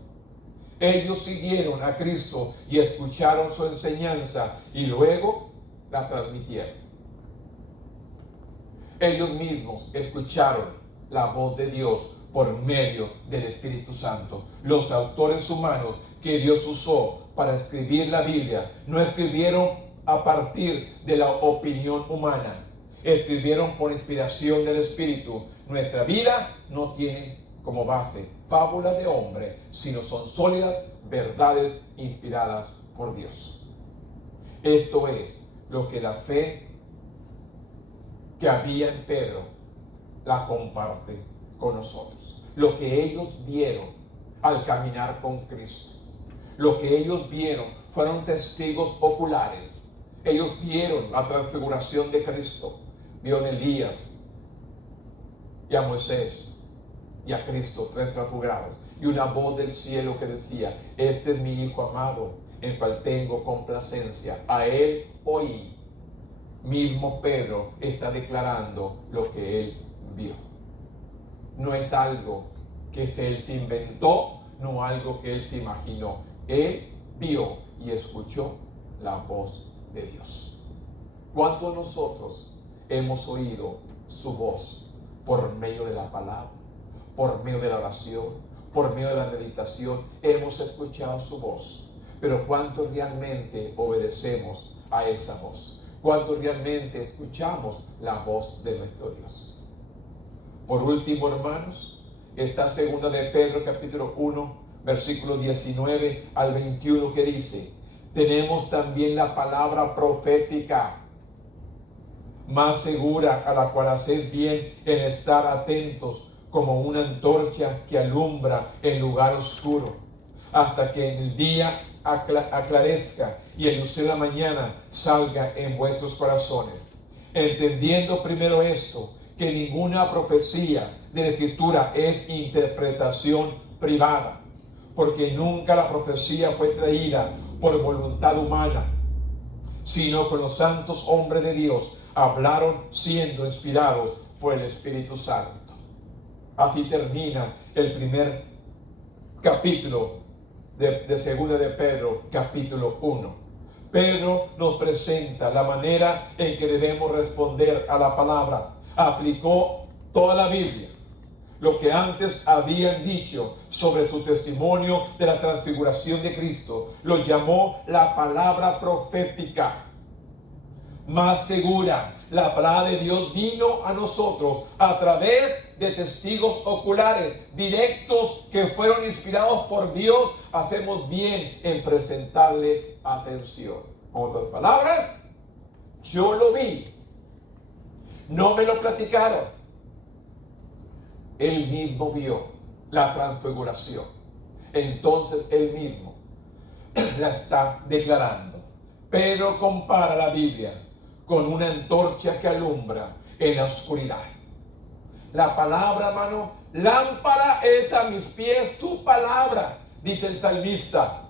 Ellos siguieron a Cristo y escucharon su enseñanza y luego la transmitieron. Ellos mismos escucharon la voz de Dios por medio del Espíritu Santo. Los autores humanos que Dios usó para escribir la Biblia no escribieron a partir de la opinión humana. Escribieron por inspiración del Espíritu. Nuestra vida no tiene como base fábulas de hombre, sino son sólidas verdades inspiradas por Dios. Esto es lo que la fe que había en Pedro la comparte con nosotros. Lo que ellos vieron al caminar con Cristo, lo que ellos vieron fueron testigos oculares. Ellos vieron la transfiguración de Cristo, vieron a Elías y a Moisés y a Cristo, 3 transfigurados, y una voz del cielo que decía, este es mi Hijo amado, en el cual tengo complacencia, a él oí. Mismo Pedro está declarando lo que él vio. No es algo que él se inventó, no algo que él se imaginó. Él vio y escuchó la voz de Dios. ¿Cuántos de nosotros hemos oído su voz por medio de la palabra, por medio de la oración, por medio de la meditación? Hemos escuchado su voz, pero ¿cuántos realmente obedecemos a esa voz? ¿Cuántos realmente escuchamos la voz de nuestro Dios? Por último, hermanos, esta segunda de Pedro, capítulo 1, versículo 19 al 21, que dice, tenemos también la palabra profética más segura, a la cual haced bien en estar atentos, como una antorcha que alumbra en lugar oscuro, hasta que en el día aclarezca y el lucero de la mañana salga en vuestros corazones. Entendiendo primero esto, que ninguna profecía de la Escritura es interpretación privada, porque nunca la profecía fue traída por voluntad humana, sino que los santos hombres de Dios hablaron siendo inspirados por el Espíritu Santo. Así termina el primer capítulo de Segunda de Pedro, capítulo 1. Pedro nos presenta la manera en que debemos responder a la palabra. Aplicó toda la Biblia, lo que antes habían dicho sobre su testimonio de la transfiguración de Cristo, lo llamó la palabra profética más segura. La palabra de Dios vino a nosotros a través de testigos oculares, directos, que fueron inspirados por Dios. Hacemos bien en presentarle atención. En otras palabras, yo lo vi, no me lo platicaron. Él mismo vio la transfiguración. Entonces él mismo la está declarando. Pedro compara la Biblia con una antorcha que alumbra en la oscuridad. La palabra, hermano, lámpara es a mis pies tu palabra, dice el salmista.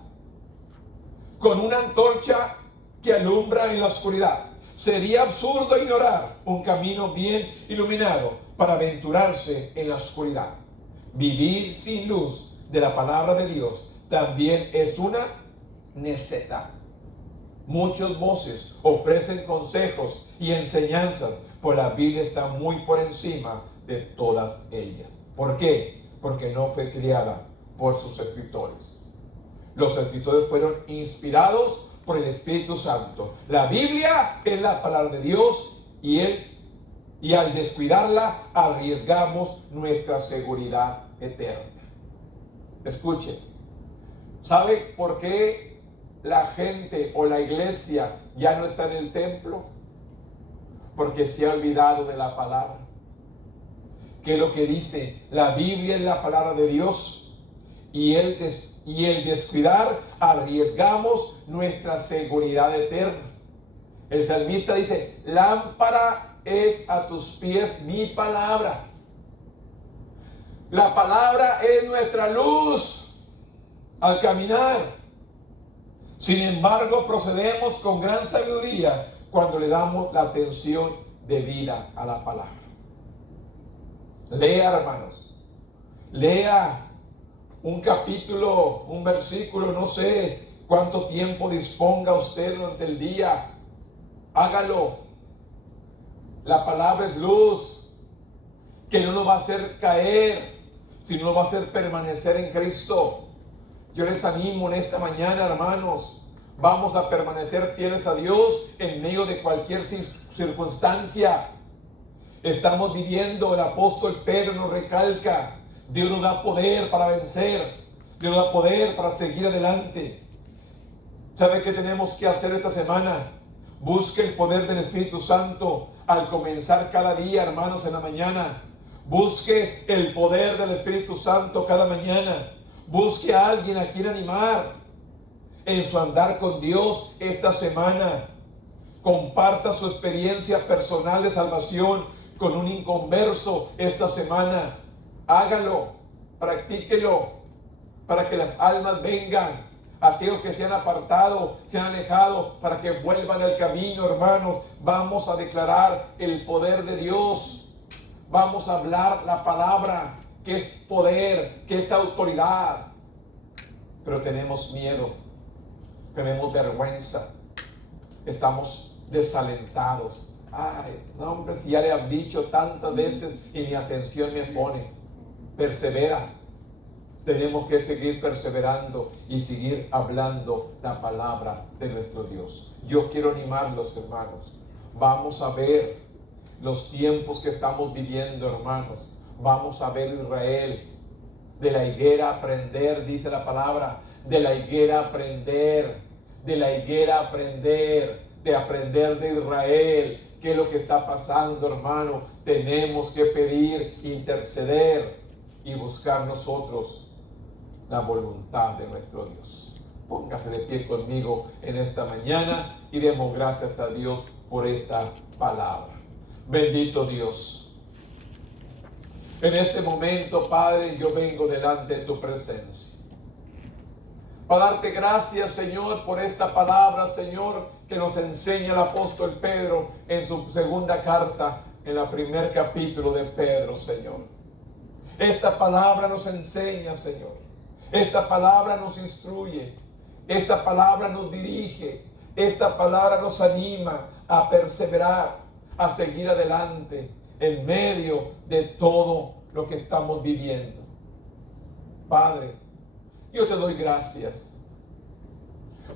Con una antorcha que alumbra en la oscuridad. Sería absurdo ignorar un camino bien iluminado para aventurarse en la oscuridad. Vivir sin luz de la palabra de Dios también es una necedad. Muchas voces ofrecen consejos y enseñanzas, pues la Biblia está muy por encima de todas ellas. ¿Por qué? Porque no fue criada por sus escritores. Los escritores fueron inspirados por el Espíritu Santo. La Biblia es la palabra de Dios y al descuidarla arriesgamos nuestra seguridad eterna. Escuchen, ¿sabe por qué la gente o la iglesia ya no está en el templo? Porque se ha olvidado de la palabra. ¿Qué es lo que dice? La Biblia es la palabra de Dios y el descuidar arriesgamos nuestra seguridad eterna. El salmista dice, lámpara es a tus pies mi palabra. La palabra es nuestra luz al caminar. Sin embargo, procedemos con gran sabiduría cuando le damos la atención debida a la palabra. Lea, hermanos. Lea un capítulo, un versículo, no sé cuánto tiempo disponga usted durante el día. Hágalo. La palabra es luz, que no nos va a hacer caer, sino nos va a hacer permanecer en Cristo. Yo les animo en esta mañana, hermanos, vamos a permanecer fieles a Dios en medio de cualquier circunstancia. Estamos viviendo, el apóstol Pedro nos recalca, Dios nos da poder para vencer, Dios nos da poder para seguir adelante. ¿Sabe qué tenemos que hacer esta semana? Busque el poder del Espíritu Santo al comenzar cada día, hermanos, en la mañana. Busque el poder del Espíritu Santo cada mañana. Busque a alguien a quien animar en su andar con Dios esta semana. Comparta su experiencia personal de salvación con un inconverso esta semana. Hágalo, practíquelo, para que las almas vengan. Aquellos que se han apartado, se han alejado, para que vuelvan al camino, hermanos. Vamos a declarar el poder de Dios. Vamos a hablar la palabra, que es poder, que es autoridad. Pero tenemos miedo, tenemos vergüenza, estamos desalentados. Ay, no, hombre, si ya le han dicho tantas veces y ni atención me pone. Persevera. Tenemos que seguir perseverando y seguir hablando la palabra de nuestro Dios. Yo quiero animarlos, hermanos. Vamos a ver los tiempos que estamos viviendo, hermanos. Vamos a ver Israel. De la higuera aprender, dice la palabra. De la higuera aprender. De la higuera aprender. De aprender de Israel, qué es lo que está pasando, hermano. Tenemos que pedir, interceder y buscar nosotros la voluntad de nuestro Dios. Póngase de pie conmigo en esta mañana y demos gracias a Dios por esta palabra. Bendito Dios. En este momento, Padre, yo vengo delante de tu presencia para darte gracias, Señor, por esta palabra, Señor, que nos enseña el apóstol Pedro en su segunda carta, en el primer capítulo de Pedro, Señor. Esta palabra nos enseña, Señor. Esta palabra nos instruye. Esta palabra nos dirige. Esta palabra nos anima a perseverar, a seguir adelante en medio de todo lo que estamos viviendo. Padre, yo te doy gracias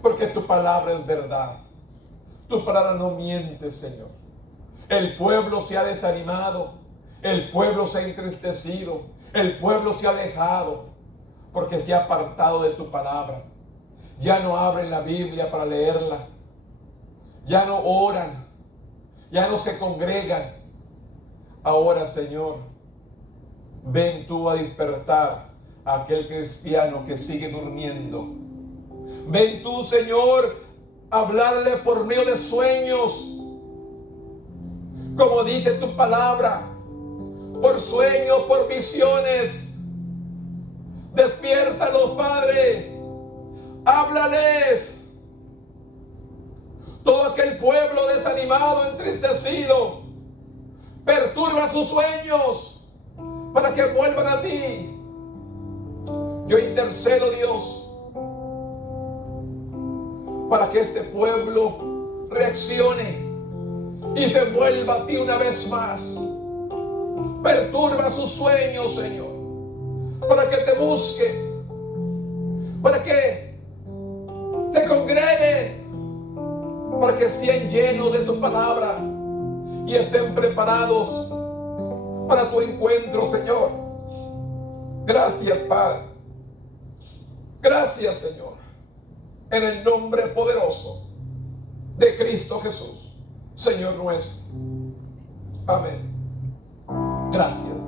porque tu palabra es verdad. Tu palabra no miente, Señor. El pueblo se ha desanimado, el pueblo se ha entristecido, el pueblo se ha alejado porque se ha apartado de tu palabra. Ya no abren la Biblia para leerla, ya no oran, ya no se congregan. Ahora, Señor, ven tú a despertar a aquel cristiano que sigue durmiendo. Ven tú, Señor, a hablarle por medio de sueños, como dice tu palabra, por sueños, por visiones. Despiértalos, Padre, háblales. Todo aquel pueblo desanimado, entristecido, perturba sus sueños para que vuelvan a ti. Yo intercedo, Dios, para que este pueblo reaccione y se vuelva a ti una vez más. Perturba sus sueños, Señor, para que te busquen, para que se congreguen, para que sean llenos de tu palabra y estén preparados para tu encuentro, Señor. Gracias, Padre. Gracias, Señor, en el nombre poderoso de Cristo Jesús, Señor nuestro. Amén. Gracias.